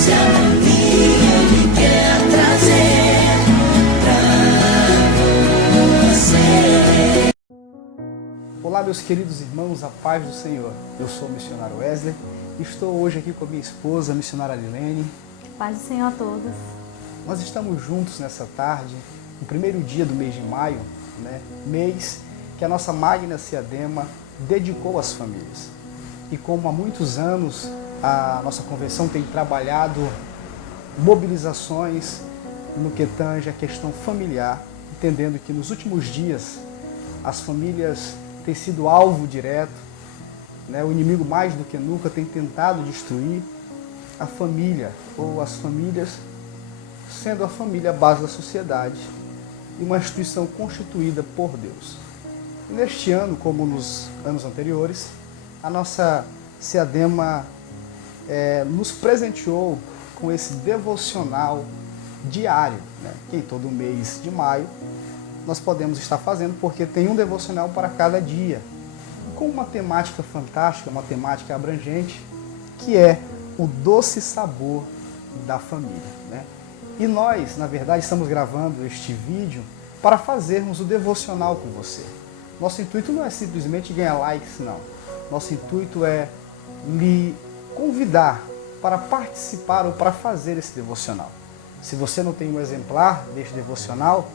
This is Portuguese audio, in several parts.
Se a família Ele quer trazer pra você. Olá, meus queridos irmãos, a paz do Senhor. Eu sou o missionário Wesley e estou hoje aqui com a minha esposa, a missionária Lilene. Paz do Senhor a todos. Nós estamos juntos nessa tarde, no primeiro dia do mês de maio, mês que a nossa Magna Ciadema dedicou às famílias. E como há muitos anos a nossa convenção tem trabalhado mobilizações no que tange a questão familiar, entendendo que nos últimos dias as famílias têm sido alvo direto, o inimigo mais do que nunca tem tentado destruir a família ou as famílias, sendo a família a base da sociedade e uma instituição constituída por Deus. E neste ano, como nos anos anteriores, a nossa Ciadema nos presenteou com esse devocional diário, que em todo mês de maio nós podemos estar fazendo, porque tem um devocional para cada dia, com uma temática fantástica, uma temática abrangente, que é o doce sabor da família. E nós, na verdade, estamos gravando este vídeo para fazermos o devocional com você. Nosso intuito não é simplesmente ganhar likes, não. Nosso intuito é lhe convidar para participar ou para fazer esse devocional. Se você não tem um exemplar deste devocional,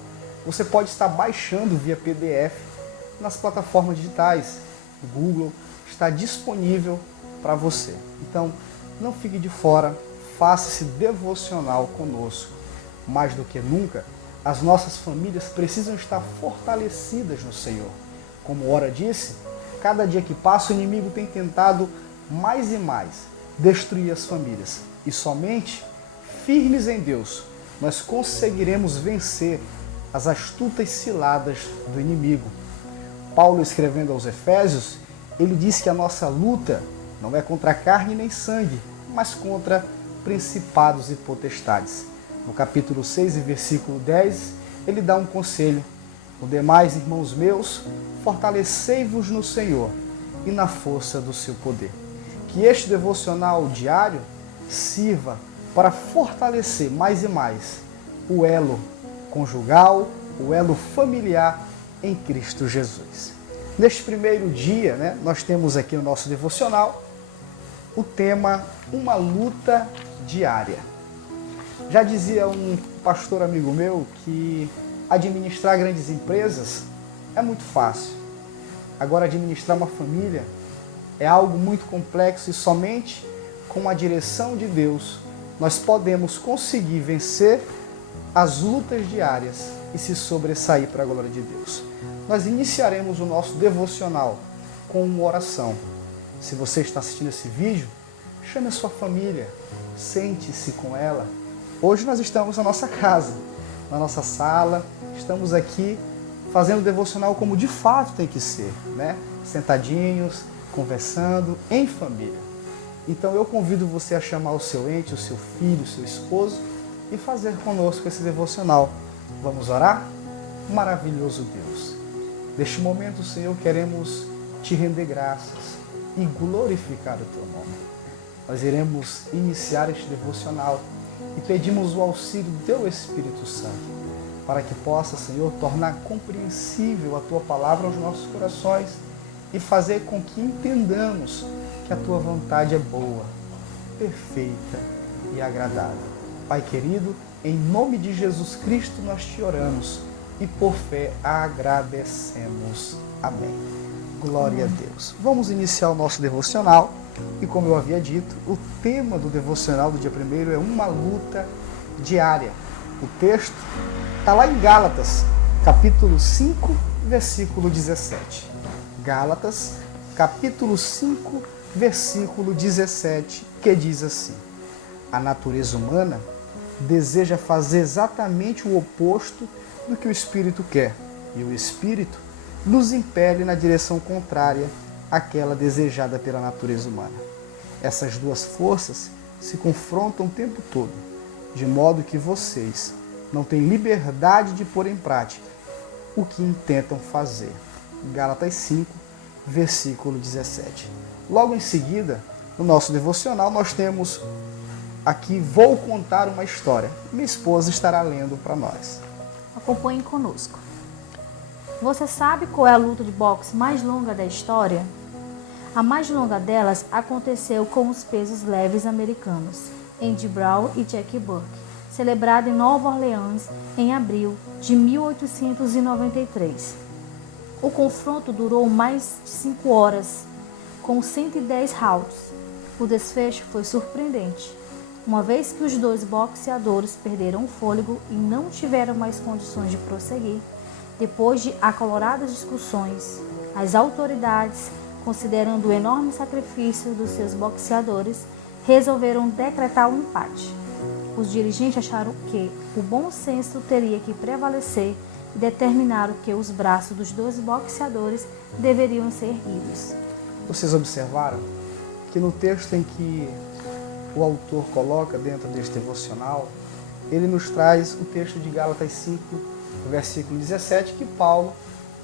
você pode estar baixando via PDF nas plataformas digitais. O Google está disponível para você. Então, não fique de fora, faça esse devocional conosco. Mais do que nunca, as nossas famílias precisam estar fortalecidas no Senhor. Como Ora disse, cada dia que passa o inimigo tem tentado mais e mais destruir as famílias. E somente firmes em Deus nós conseguiremos vencer as astutas ciladas do inimigo. Paulo, escrevendo aos Efésios, ele diz que a nossa luta não é contra carne nem sangue, mas contra principados e potestades. No capítulo 6 e versículo 10, ele dá um conselho. O demais, irmãos meus, fortalecei-vos no Senhor e na força do seu poder. Que este devocional diário sirva para fortalecer mais e mais o elo conjugal, o elo familiar em Cristo Jesus. Neste primeiro dia, nós temos aqui no nosso devocional o tema Uma Luta Diária. Já dizia um pastor amigo meu que administrar grandes empresas é muito fácil. Agora, administrar uma família é algo muito complexo e somente com a direção de Deus nós podemos conseguir vencer as lutas diárias e se sobressair para a glória de Deus. Nós iniciaremos o nosso devocional com uma oração. Se você está assistindo esse vídeo, chame a sua família, sente-se com ela. Hoje nós estamos na nossa casa, na nossa sala, estamos aqui fazendo o devocional como de fato tem que ser, sentadinhos, conversando, em família. Então eu convido você a chamar o seu ente, o seu filho, o seu esposo e fazer conosco esse devocional. Vamos orar? Maravilhoso Deus, neste momento, Senhor, queremos te render graças e glorificar o teu nome. Nós iremos iniciar este devocional e pedimos o auxílio do teu Espírito Santo para que possa, Senhor, tornar compreensível a tua palavra aos nossos corações e fazer com que entendamos que a tua vontade é boa, perfeita e agradável. Pai querido, em nome de Jesus Cristo nós te oramos e por fé agradecemos. Amém. Glória a Deus. Vamos iniciar o nosso devocional e, como eu havia dito, o tema do devocional do dia 1º é uma luta diária. O texto está lá em Gálatas, capítulo 5, versículo 17. Gálatas, capítulo 5, versículo 17, que diz assim: a natureza humana deseja fazer exatamente o oposto do que o Espírito quer, e o Espírito nos impele na direção contrária àquela desejada pela natureza humana. Essas duas forças se confrontam o tempo todo, de modo que vocês não têm liberdade de pôr em prática o que intentam fazer. Gálatas 5, versículo 17. Logo em seguida, no nosso devocional, nós temos aqui vou contar uma história. Minha esposa estará lendo para nós. Acompanhe conosco. Você sabe qual é a luta de boxe mais longa da história? A mais longa delas aconteceu com os pesos leves americanos, Andy Brown e Jack Burke, celebrada em Nova Orleans em abril de 1893. O confronto durou mais de 5 horas, com 110 rounds. O desfecho foi surpreendente, uma vez que os dois boxeadores perderam o fôlego e não tiveram mais condições de prosseguir. Depois de acaloradas discussões, as autoridades, considerando o enorme sacrifício dos seus boxeadores, resolveram decretar um empate. Os dirigentes acharam que o bom senso teria que prevalecer e determinaram que os braços dos dois boxeadores deveriam ser erguidos. Vocês observaram que no texto em que o autor coloca dentro deste devocional, ele nos traz o texto de Gálatas 5, versículo 17, que Paulo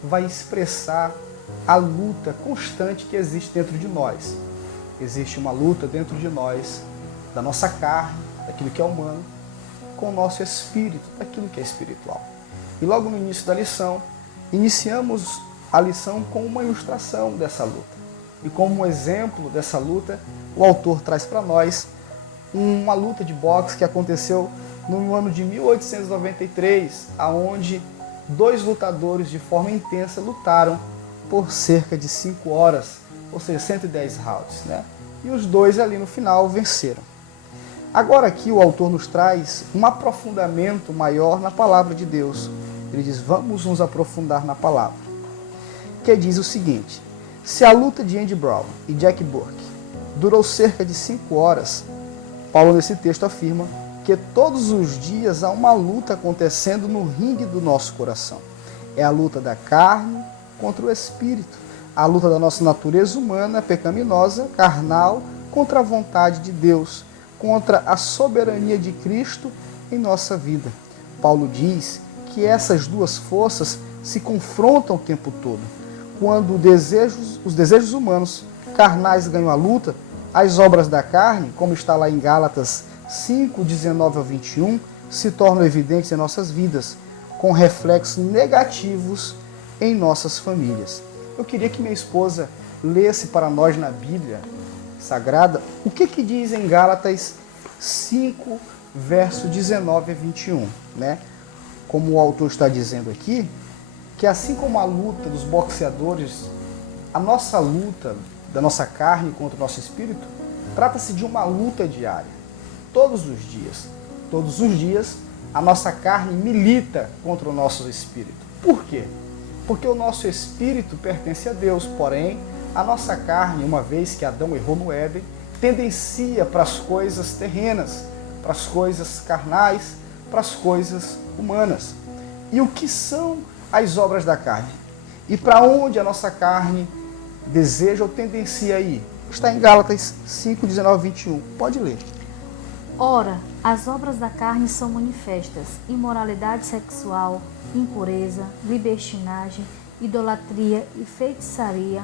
vai expressar a luta constante que existe dentro de nós. Existe uma luta dentro de nós, da nossa carne, daquilo que é humano, com o nosso espírito, daquilo que é espiritual. E logo no início da lição, iniciamos a lição com uma ilustração dessa luta. E como um exemplo dessa luta, o autor traz para nós uma luta de boxe que aconteceu no ano de 1893, aonde dois lutadores de forma intensa lutaram por cerca de 5 horas, ou seja, 110 rounds, né? E os dois ali no final venceram. Agora aqui o autor nos traz um aprofundamento maior na palavra de Deus. Ele diz, vamos nos aprofundar na palavra. Que diz o seguinte, se a luta de Andy Brown e Jack Burke durou cerca de 5 horas, Paulo nesse texto afirma que todos os dias há uma luta acontecendo no ringue do nosso coração. É a luta da carne contra o espírito, a luta da nossa natureza humana pecaminosa, carnal, contra a vontade de Deus, contra a soberania de Cristo em nossa vida. Paulo diz que essas duas forças se confrontam o tempo todo. Quando os desejos humanos carnais ganham a luta, as obras da carne, como está lá em Gálatas 5, 19 ao 21, se tornam evidentes em nossas vidas, com reflexos negativos em nossas famílias. Eu queria que minha esposa lesse para nós na Bíblia Sagrada o que diz em Gálatas 5, verso 19 a 21, né? Como o autor está dizendo aqui, que assim como a luta dos boxeadores, a nossa luta da nossa carne contra o nosso espírito, trata-se de uma luta diária, todos os dias. Todos os dias a nossa carne milita contra o nosso espírito. Por quê? Porque o nosso espírito pertence a Deus, porém, a nossa carne, uma vez que Adão errou no Éden, tendencia para as coisas terrenas, para as coisas carnais, para as coisas humanas. E o que são as obras da carne? E para onde a nossa carne deseja ou tendencia a ir? Está em Gálatas 5, 19 e 21. Pode ler. Ora, as obras da carne são manifestas: imoralidade sexual, impureza, libertinagem, idolatria e feitiçaria,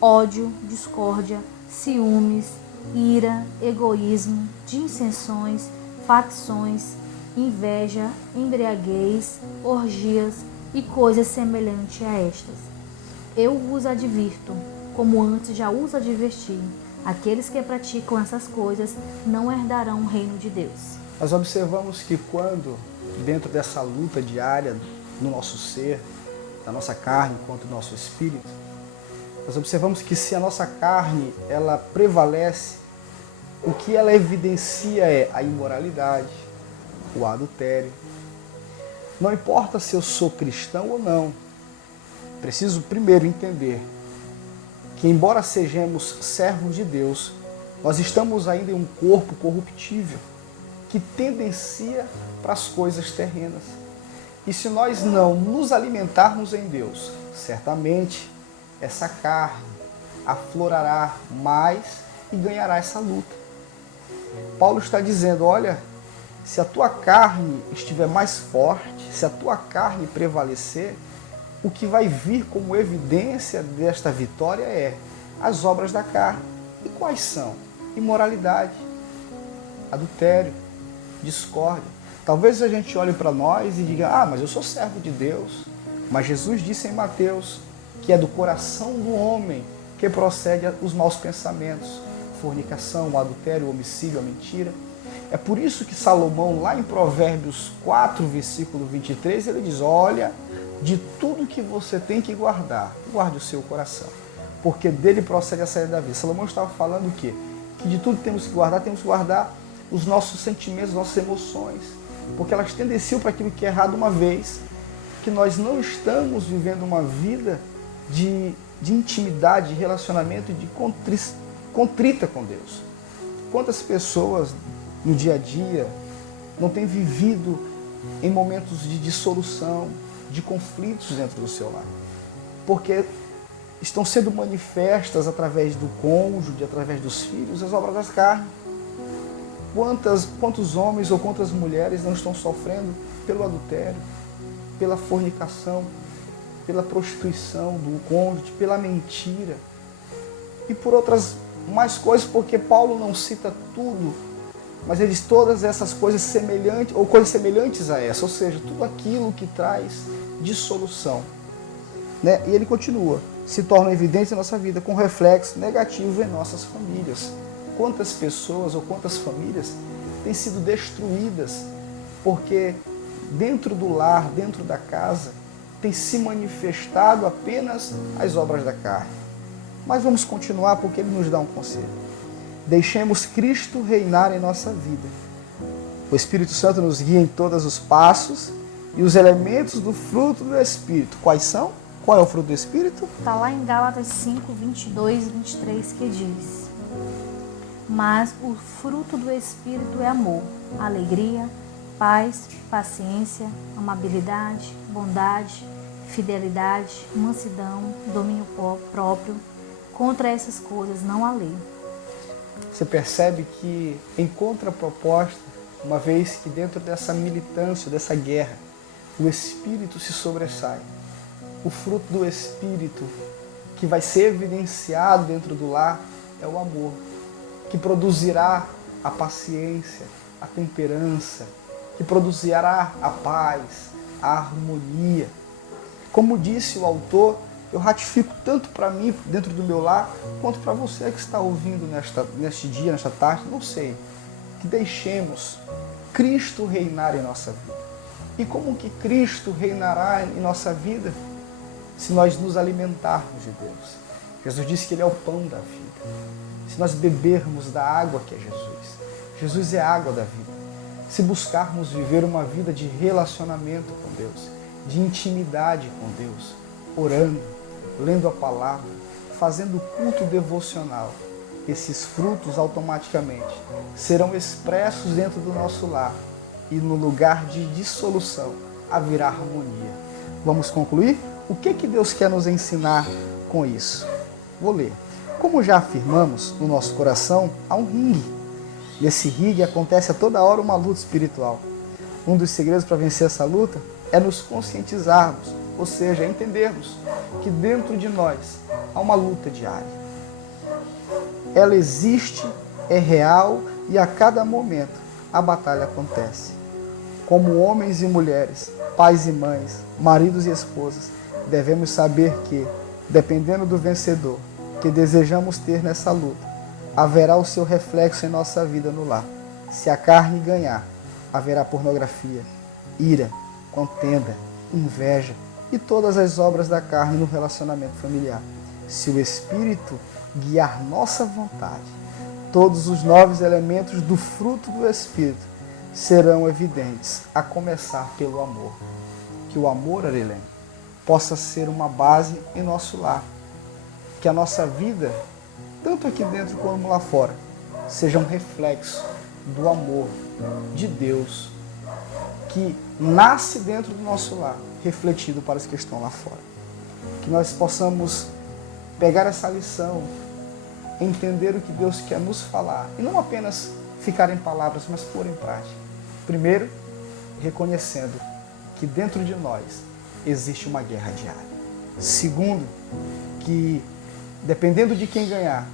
ódio, discórdia, ciúmes, ira, egoísmo, dissensões, facções, inveja, embriaguez, orgias e coisas semelhantes a estas. Eu vos advirto, como antes já os adverti, aqueles que praticam essas coisas não herdarão o reino de Deus. Nós observamos que quando, dentro dessa luta diária no nosso ser, da nossa carne contra o nosso espírito, nós observamos que se a nossa carne ela prevalece, o que ela evidencia é a imoralidade, o adultério. Não importa se eu sou cristão ou não, preciso primeiro entender que, embora sejamos servos de Deus, nós estamos ainda em um corpo corruptível que tendencia para as coisas terrenas. E se nós não nos alimentarmos em Deus, certamente essa carne aflorará mais e ganhará essa luta. Paulo está dizendo, olha, se a tua carne estiver mais forte, se a tua carne prevalecer, o que vai vir como evidência desta vitória é as obras da carne. E quais são? Imoralidade, adultério, discórdia. Talvez a gente olhe para nós e diga, mas eu sou servo de Deus. Mas Jesus disse em Mateus que é do coração do homem que procede os maus pensamentos, fornicação, o adultério, o homicídio, a mentira. É por isso que Salomão, lá em Provérbios 4, versículo 23, ele diz, olha, de tudo que você tem que guardar, guarde o seu coração, porque dele procede a saída da vida. Salomão estava falando o quê? Que de tudo temos que guardar os nossos sentimentos, nossas emoções, porque elas tendenciam para aquilo que é errado uma vez que nós não estamos vivendo uma vida de intimidade, de relacionamento, de contrita com Deus. Quantas pessoas no dia a dia não têm vivido em momentos de dissolução, de conflitos dentro do seu lar? Porque estão sendo manifestas através do cônjuge, através dos filhos, as obras das carnes. Quantos homens ou quantas mulheres não estão sofrendo pelo adultério, pela fornicação, pela prostituição do cônjuge, pela mentira e por outras mais coisas, porque Paulo não cita tudo, mas ele diz todas essas coisas semelhantes ou coisas semelhantes a essa, ou seja, tudo aquilo que traz dissolução, né? E ele continua, se torna evidente em nossa vida com reflexo negativo em nossas famílias. Quantas pessoas ou quantas famílias têm sido destruídas porque dentro do lar, dentro da casa, tem se manifestado apenas as obras da carne. Mas vamos continuar porque ele nos dá um conselho. Deixemos Cristo reinar em nossa vida. O Espírito Santo nos guia em todos os passos e os elementos do fruto do Espírito. Quais são? Qual é o fruto do Espírito? Está lá em Gálatas 5, 22 e 23 que diz: mas o fruto do Espírito é amor, alegria, paz, paciência, amabilidade, bondade, fidelidade, mansidão, domínio próprio. Contra essas coisas não há lei. Você percebe que em contraproposta, uma vez que dentro dessa militância, dessa guerra, o Espírito se sobressai. O fruto do Espírito que vai ser evidenciado dentro do lar é o amor, que produzirá a paciência, a temperança, que produzirá a paz, a harmonia. Como disse o autor, eu ratifico tanto para mim, dentro do meu lar, quanto para você que está ouvindo neste dia, nesta tarde, não sei, que deixemos Cristo reinar em nossa vida. E como que Cristo reinará em nossa vida? Se nós nos alimentarmos de Deus. Jesus disse que Ele é o pão da vida. Se nós bebermos da água que é Jesus. Jesus é a água da vida. Se buscarmos viver uma vida de relacionamento com Deus, de intimidade com Deus, orando, lendo a palavra, fazendo culto devocional, esses frutos automaticamente serão expressos dentro do nosso lar e no lugar de dissolução haverá harmonia. Vamos concluir? O que Deus quer nos ensinar com isso? Vou ler. Como já afirmamos, no nosso coração há um ringue. Nesse ringue acontece a toda hora uma luta espiritual. Um dos segredos para vencer essa luta é nos conscientizarmos, ou seja, entendermos que dentro de nós há uma luta diária. Ela existe, é real e a cada momento a batalha acontece. Como homens e mulheres, pais e mães, maridos e esposas, devemos saber que, dependendo do vencedor que desejamos ter nessa luta, haverá o seu reflexo em nossa vida no lar. Se a carne ganhar, haverá pornografia, ira, contenda, inveja e todas as obras da carne no relacionamento familiar. Se o Espírito guiar nossa vontade, todos os 9 elementos do fruto do Espírito serão evidentes, a começar pelo amor. Que o amor, Arilene, possa ser uma base em nosso lar. Que a nossa vida, tanto aqui dentro como lá fora, seja um reflexo do amor de Deus que nasce dentro do nosso lar, refletido para os que estão lá fora. Que nós possamos pegar essa lição, entender o que Deus quer nos falar e não apenas ficar em palavras, mas pôr em prática. Primeiro, reconhecendo que dentro de nós existe uma guerra diária. Segundo, que dependendo de quem ganhar,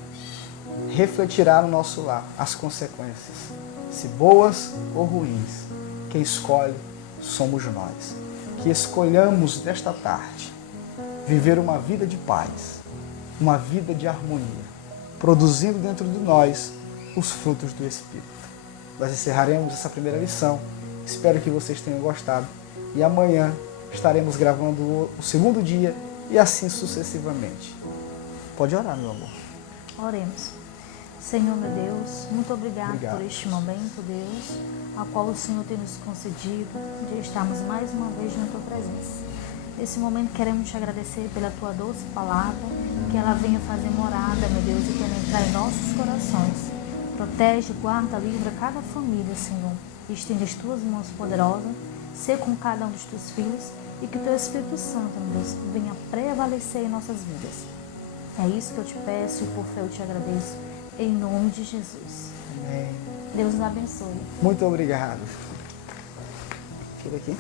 refletirá no nosso lar as consequências. se boas ou ruins, quem escolhe somos nós. Que escolhamos nesta tarde viver uma vida de paz, uma vida de harmonia, produzindo dentro de nós os frutos do Espírito. Nós encerraremos essa primeira lição. Espero que vocês tenham gostado. E amanhã estaremos gravando o segundo dia e assim sucessivamente. Pode orar, meu amor. Oremos. Senhor, meu Deus, muito obrigado por este momento, Deus, a qual o Senhor tem nos concedido de estarmos mais uma vez na Tua presença. Nesse momento queremos te agradecer pela Tua doce palavra, que ela venha fazer morada, meu Deus, e penetrar em nossos corações. Protege, guarda, livra cada família, Senhor. Estende as Tuas mãos poderosas, ser com cada um dos Teus filhos e que o Teu Espírito Santo, meu Deus, venha prevalecer em nossas vidas. É isso que eu te peço e por fé eu te agradeço. Em nome de Jesus. Amém. Deus nos abençoe. Muito obrigado. Tira aqui.